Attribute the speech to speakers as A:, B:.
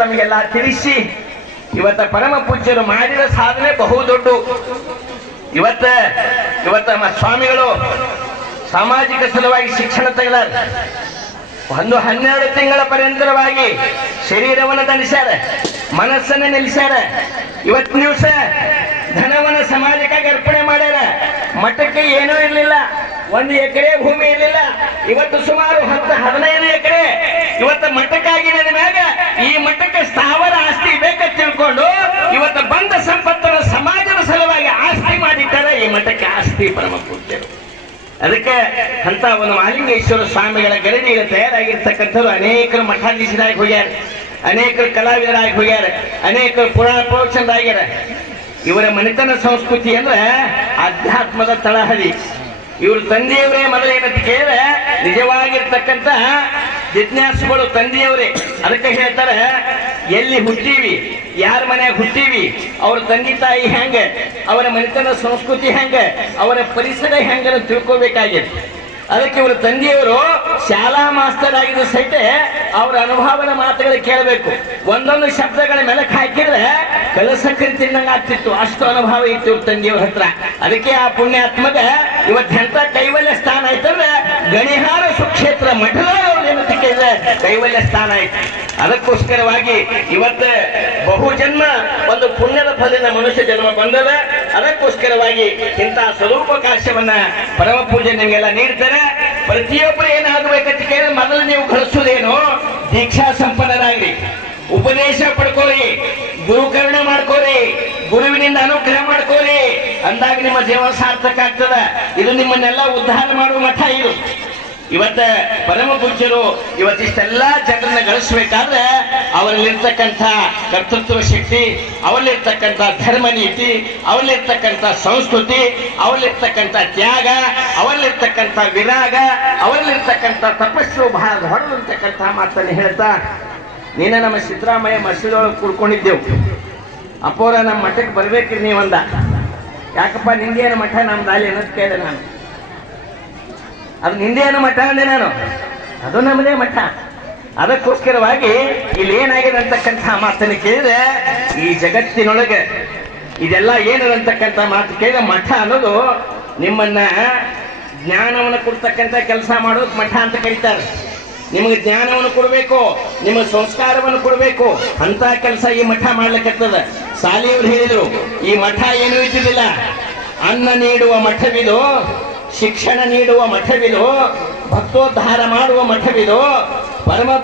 A: ತಮಗೆಲ್ಲ ತಿಳಿಸಿ, ಇವತ್ತ ಪರಮ ಪೂಜ್ಯರು ಮಾಡಿದ ಸಾಧನೆ ಬಹು ದೊಡ್ಡ. ಇವತ್ತ ಇವತ್ತ ನಮ್ಮ ಸ್ವಾಮಿಗಳು ಸಾಮಾಜಿಕ ಸಲುವಾಗಿ ಶಿಕ್ಷಣ ತೆಗೆದಾರ ಒಂದು ಹನ್ನೆರಡು ತಿಂಗಳ ಪರ್ಯಂತರವಾಗಿ ಶರೀರವನ್ನು ದಂಡಿಸ್ಯಾರ, ಮನಸ್ಸನ್ನು ನಿಲ್ಲಿಸ್ಯಾರ. ಇವತ್ತು ದಿವಸ ಧನವನ್ನು ಸಮಾಜಕ್ಕಾಗಿ ಅರ್ಪಣೆ ಮಾಡ್ಯಾರ. ಮಠಕ್ಕೆ ಏನೂ ಇರಲಿಲ್ಲ, ಒಂದು ಎಕರೆ ಭೂಮಿ ಇರಲಿಲ್ಲ. ಇವತ್ತು ಸುಮಾರು ಹತ್ತು ಹದಿನೈದು ಎಕರೆ ಇವತ್ತು ಮಠಕ್ಕಾಗಿ ನನ್ನ ಮ್ಯಾಗ ಈ ಮಠಕ್ಕೆ ಸ್ಥಾವರ ಆಸ್ತಿ ಬೇಕಂತ ತಿಳ್ಕೊಂಡು ಇವತ್ತು ಬಂದ ಸಂಪತ್ತನ್ನು ಸಮಾಜದ ಸಲುವಾಗಿ ಆಸ್ತಿ ಮಾಡಿದ್ದಾರೆ ಈ ಮಠಕ್ಕೆ ಆಸ್ತಿ ಪರಮ ಪೂಜ್ಯರು. ಅದಕ್ಕೆ ಅಂತ ಒಂದು ಮಾಲಿಂಗೇಶ್ವರ ಸ್ವಾಮಿಗಳ ಗರಡಿಗೆ ತಯಾರಾಗಿರ್ತಕ್ಕಂಥವ್ರು ಅನೇಕರು ಮಠಾಧೀಶರಾಗಿ ಹೋಗ್ಯಾರ, ಅನೇಕರು ಕಲಾವಿದರಾಗಿ ಹೋಗ್ಯಾರ, ಅನೇಕರು ಪುರಾಣ ಪ್ರವಚನರಾಗ್ಯಾರ ಇವರ ಮನೆತನ ಸಂಸ್ಕೃತಿ ಅಂದ್ರೆ ಅಧ್ಯಾತ್ಮದ ತಳಹದಿ. ಇವ್ರ ತಂದೆಯವರೇ ಮೊದಲೇನಂತ ಕೇಳಿದ್ರೆ ನಿಜವಾಗಿರ್ತಕ್ಕಂಥ ಜಿಜ್ಞಾಸುಗಳು ತಂದೆಯವರೇ. ಅದಕ್ಕೆ ಹೇಳ್ತಾರೆ, ಎಲ್ಲಿ ಹುಟ್ಟೀವಿ, ಯಾರ ಮನೆಯಾಗ ಹುಟ್ಟೀವಿ, ಅವ್ರ ತಂದೆ ತಾಯಿ ಹೆಂಗೆ, ಅವರ ಮನೆತನ ಸಂಸ್ಕೃತಿ ಹೆಂಗೆ, ಅವರ ಪರಿಸರ ಹೆಂಗೆ ಅಂತ ತಿಳ್ಕೊಬೇಕಾಗಿತ್ತು. ಅದಕ್ಕೆ ಇವರು ತಂದೆಯವರು ಶಾಲಾ ಮಾಸ್ತರ್ ಆಗಿದ್ದ ಸಹಿತ ಅವರ ಅನುಭವದ ಮಾತುಗಳು ಕೇಳಬೇಕು. ಒಂದೊಂದು ಶಬ್ದಗಳ ಮೆಲಕ್ ಹಾಕಿದ್ರೆ ಕಲಸಕ್ಕರಿ ತಿನ್ನಂಗ ಆಗ್ತಿತ್ತು. ಅಷ್ಟು ಅನುಭವ ಇತ್ತು ಇವ್ರ ತಂದೆಯವ್ರ ಹತ್ರ. ಅದಕ್ಕೆ ಆ ಪುಣ್ಯಾತ್ಮಗ ಇವತ್ತೆಂತ ಕೈವಲ್ಯ ಸ್ಥಾನ ಆಯ್ತಂದ್ರೆ ಗಣಿಹಾರ ಸುಕ್ಷೇತ್ರ ಮಠದ ಕೇಳಿದ್ರೆ ಕೈವಲ್ಯ ಸ್ಥಾನ ಆಯ್ತು ಅದಕ್ಕೋಸ್ಕರವಾಗಿ ಇವತ್ತೆ ಬಹು ಜನ್ಮ ಒಂದು ಪುಣ್ಯದ ಫಲದಿಂದ ಮನುಷ್ಯ ಜನ್ಮ ಬಂದದ. ಅದಕ್ಕೋಸ್ಕರವಾಗಿ ಇಂತಹ ಸ್ವರೂಪಕಾಶವನ್ನ ಪರಮ ಪೂಜೆ ನಿಮಗೆಲ್ಲ ನೀಡ್ತಾರೆ. ಪ್ರತಿಯೊಬ್ಬರು ಏನಾಗಬೇಕಂತ ಕೇಳಿದ್ರೆ ಮೊದಲು ನೀವು ಕಳಿಸೋದೇನು? ದೀಕ್ಷಾ ಸಂಪನ್ನರಾಗ್ರಿ ಉಪದೇಶ ಪಡ್ಕೊಳ್ಳಿ. ಗುರುಕರ್ಣ ಮಾಡ್ಕೋರಿ ಗುರುವಿನಿಂದ ಅನುಗ್ರಹ ಮಾಡ್ಕೋರಿ ಅಂದಾಗ ನಿಮ್ಮ ಜೀವನ ಸಾರ್ಥಕ ಆಗ್ತದ. ಇದು ನಿಮ್ಮನ್ನೆಲ್ಲ ಉದ್ಧಾರ ಮಾಡುವ ಮಠ ಇದು. ಇವತ್ತ ಪರಮ ಪೂಜ್ಯರು ಇವತ್ತಿಷ್ಟೆಲ್ಲ ಜನರನ್ನ ಗಳಿಸ್ಬೇಕಾದ್ರೆ ಅವರಲ್ಲಿರ್ತಕ್ಕಂಥ ಕರ್ತೃತ್ವ ಶಕ್ತಿ, ಅವರಲ್ಲಿರ್ತಕ್ಕಂಥ ಧರ್ಮ ನೀತಿ, ಅವರಲ್ಲಿರ್ತಕ್ಕಂಥ ಸಂಸ್ಕೃತಿ, ಅವರಲ್ಲಿರ್ತಕ್ಕಂಥ ತ್ಯಾಗ, ಅವರಲ್ಲಿರ್ತಕ್ಕಂಥ ವಿರಾಗ, ಅವರಲ್ಲಿರ್ತಕ್ಕಂಥ ತಪಸ್ಸು ಬಹಳ ಹೊರಲಿರ್ತಕ್ಕಂಥ ಮಾತನ್ನು ಹೇಳ್ತಾ, ನೀನೇ ನಮ್ಮ ಸಿದ್ದರಾಮಯ್ಯ ಮಸೀದೊಳಗೆ ಕುಡ್ಕೊಂಡಿದ್ದೆವು. ಅಪೋರ ನಮ್ಮ ಮಠಕ್ಕೆ ಬರ್ಬೇಕ್ರಿ ನೀವಂದ. ಯಾಕಪ್ಪ, ನಿಂಗೇನು ಮಠ ನಮ್ದು ಅಲ್ಲಿ ಅನ್ನೋದು ಕೇಳಿದೆ ನಾನು. ಅದು ನಿಂದೇನು ಮಠ ಅಂದೆ ನಾನು. ಅದು ನಮ್ಮದೇ ಮಠ ಅದಕ್ಕೋಸ್ಕರವಾಗಿ ಇಲ್ಲಿ ಏನಾಗಿದೆ ಅಂತಕ್ಕಂಥ ಮಾತನ್ನು ಕೇಳಿದ್ರೆ, ಈ ಜಗತ್ತಿನೊಳಗೆ ಇದೆಲ್ಲ ಏನದಂತಕ್ಕಂಥ ಮಾತು ಕೇಳಿದ್ರೆ ಮಠ ಅನ್ನೋದು ನಿಮ್ಮನ್ನ ಜ್ಞಾನವನ್ನು ಕೊಡ್ತಕ್ಕಂಥ ಕೆಲಸ ಮಾಡೋದು ಮಠ ಅಂತ ಕರೀತಾರೆ. ನಿಮಗೆ ಜ್ಞಾನವನ್ನು ಕೊಡಬೇಕು, ನಿಮಗೆ ಸಂಸ್ಕಾರವನ್ನು ಕೊಡಬೇಕು ಅಂತ ಕೆಲಸ ಈ ಮಠ ಮಾಡ್ಲಿಕ್ಕತ್ತದ ಸಾಲಿಯವರು ಹೇಳಿದ್ರು, ಈ ಮಠ ಏನೂ ಇದ್ದಿದ್ದಿಲ್ಲ. ಅನ್ನ ನೀಡುವ ಮಠವಿದು ಶಿಕ್ಷಣ ನೀಡುವ ಮಠವಿದು ಭಕ್ತೋದ್ಧಾರ ಮಾಡುವ ಮಠವಿದು ಪರಮ